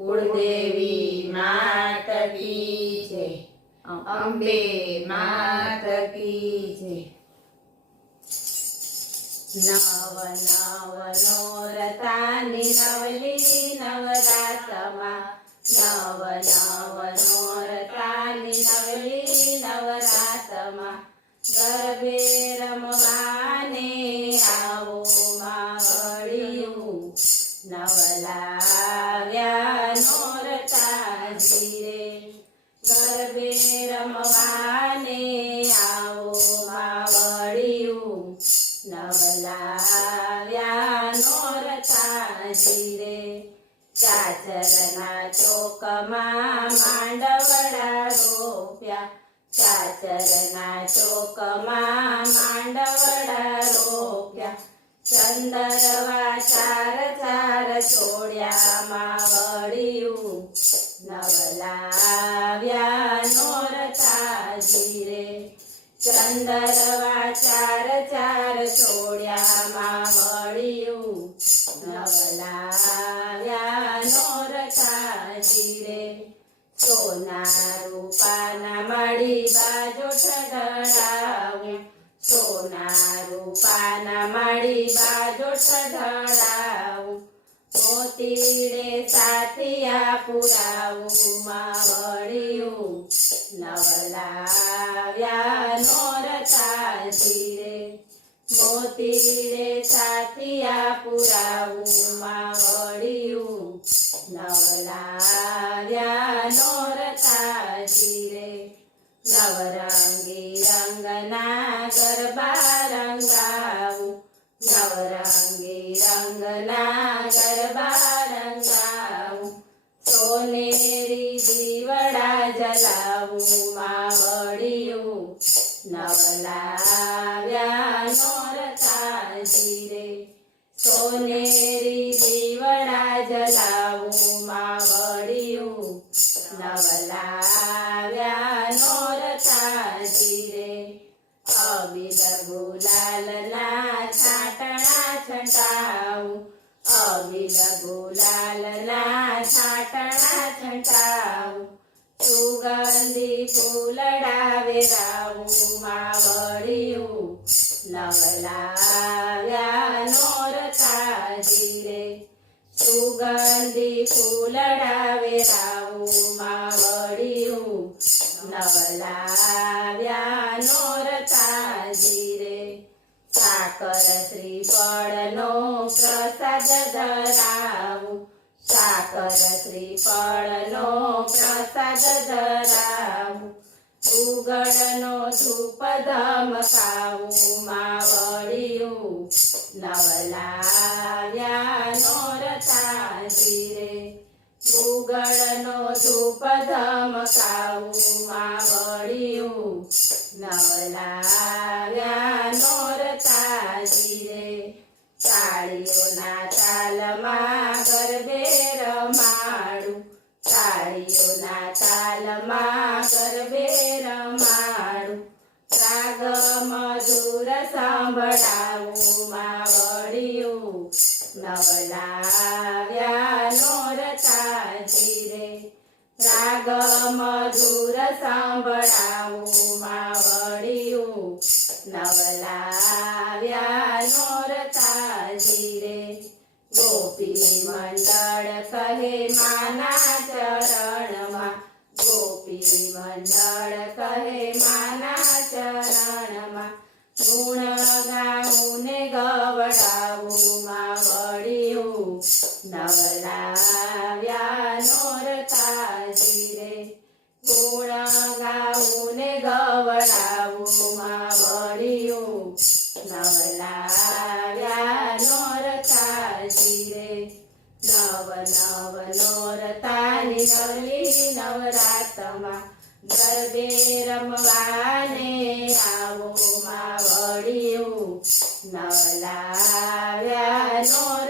કુળદેવી માત કી જય, અંબે માત કી જય. નવ નવ નોરતાની નવલી નવરાતમાં, નવ નવ નોરતાની નવલી નવરાતમાં, ગરબે રમવાને આવો માવડિયું, નવલાવ્યા નોરતાજી રે. ગરબે રમવાને આવો માવડિયું, નવલાવ્યા નોરતાજી રે. ચાચરના ચોકમાં માંડવડા રોપ્યા, ચાચરના ચોકમાં માંડવડા રોપ્યા, ચંદરવા ચાર ચાર છોડ્યા માવડિયું, નવલાવ્યા નોરતાજી રે. ચંદરવા ચાર ચાર છોડ્યા માવડિયું, નવલાવ્યા નોરતાજી રે. સોના રૂપાના મળી બાજો ઢળાવું, સોના રૂપાના મળી બાજો ઢળાવું, મોતીડે સાથિયા પુરાવું માવડિયું, નવલાવ્યા નોરતાજી રે. મોતીડે સાથિયા પુરાવું માવડિયું, નવલાવ્યા નોરતાજી રે. નવરંગી રંગના ગરબા રંગાવું, નવરંગી રંગના ગરબા રંગાવું, સોનેરી દીવડા જલાવું માવડિયું, નવલાવ્યા નોરતાજી રે. સોનેરી દીવડા જલાવું માવડિયું, નવલાવ્યા નોરતાજી રે. અબીલ ગુલાલના છાંટણા છંટાવું, અબીલ ગુલાલના છાંટણા છંટાવું, સુગંધી ફૂલડા વેરાવું માવડિયું, નવલાવ્યા નોરતાજી રે. સુગંધી ફૂલડા વેરાવું માવડિયું, નવલાવ્યા નોરતાજી રે. સાકર શ્રીફળનો પ્રસાદ ધરાવું, સાકર શ્રીફળનો પ્રસાદ ધરાવું, ઉગડનો ધૂપ ધમકાવું માવડિયું, નવલાવ્યા નોરતાજી રે. ઉગડનો ધૂપ ધમકાવું માવડિયું, નવલાવ્યા નોરતાજી રે. તાળીઓના તાલમાં ગરબે રમાડું, તાળીઓના તાલમાં ગરબે રમાડું, રાગ મધુર સંભળાવું માવડિયું, નવલાવ્યા નોરતાજી રે. રાગ મધુર સંભળાવું માવડિયું, નવલાવ્યા નોરતાજી રે. ગોપી મંડળ કહે માના ચરણમાં, ગોપી મંડળ કહે માના ચરણમાં, ગુણ ગાવું ને ગવડાવું માવડિયું, નવલાવ્યા નોરતાજી રે. ગુણ ગાવું ને ગવડાવું માવડિયું, નવલાવ્યા નોરતાજી રે. નવ નવ નોરતાની નવલી નવરાતમાં, ગરબે રમવાને આવો માવડિયું, નવલાવ્યા નોરતાજી